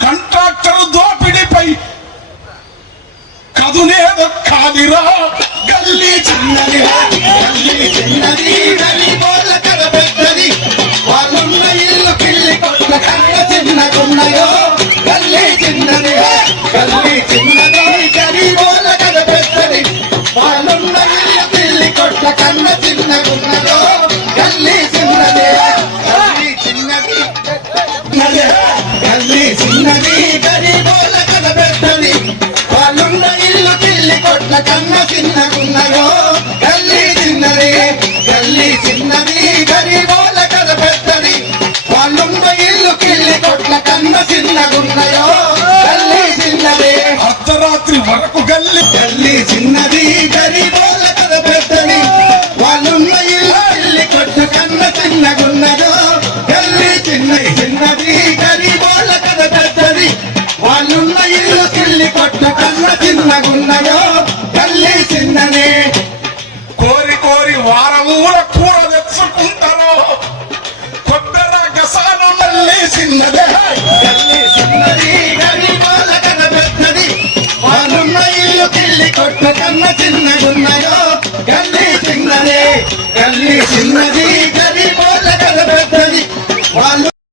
దోపిడీపై contractor దోపిడీపై కదునేదో కాదిరా. గల్లీ చిన్నది గల్లీ చిన్నది గల్లీ గరీబోళ్ళ కథ పెద్దది. వాళ్ళున్న ఇల్లు పిల్లి కొట్ల కన్న చిన్నగున్నాయో గల్లీ చిన్నది గల్లీ చిన్న చిన్నది గరీబోళ్ళ కథ పెద్దది. వాళ్ళున్న ఇల్లు పిల్లి కొట్ల కన్న చిన్నగున్నాయో గల్లీ చిన్నది. అర్ధరాత్రి వరకు గల్లీ. గల్లీ చిన్నది గరీబోళ్ళ కథ పెద్దది. వాళ్ళున్న ఇల్లు పిల్లి కొట్ల కన్న చిన్నగున్నదో గల్లీ చిన్నది చిన్నది గరీబోళ్ళ కథ పెద్దది. వాళ్ళున్న ఇల్లు పిల్లి కొట్ల కన్న చిన్నగున్నదో వారమూల కూర తెచ్చుకుంటారు కొబ్బరి గసాలు మళ్ళీ చిన్నదే చిన్నది గరీబోళ్ళ కథ పెద్దది. వాళ్ళున్న ఇల్లు కన్న గల్లీ చిన్నది గల్లీ చిన్నది గరీబోళ్ళ కథ పెద్దది. వాళ్ళు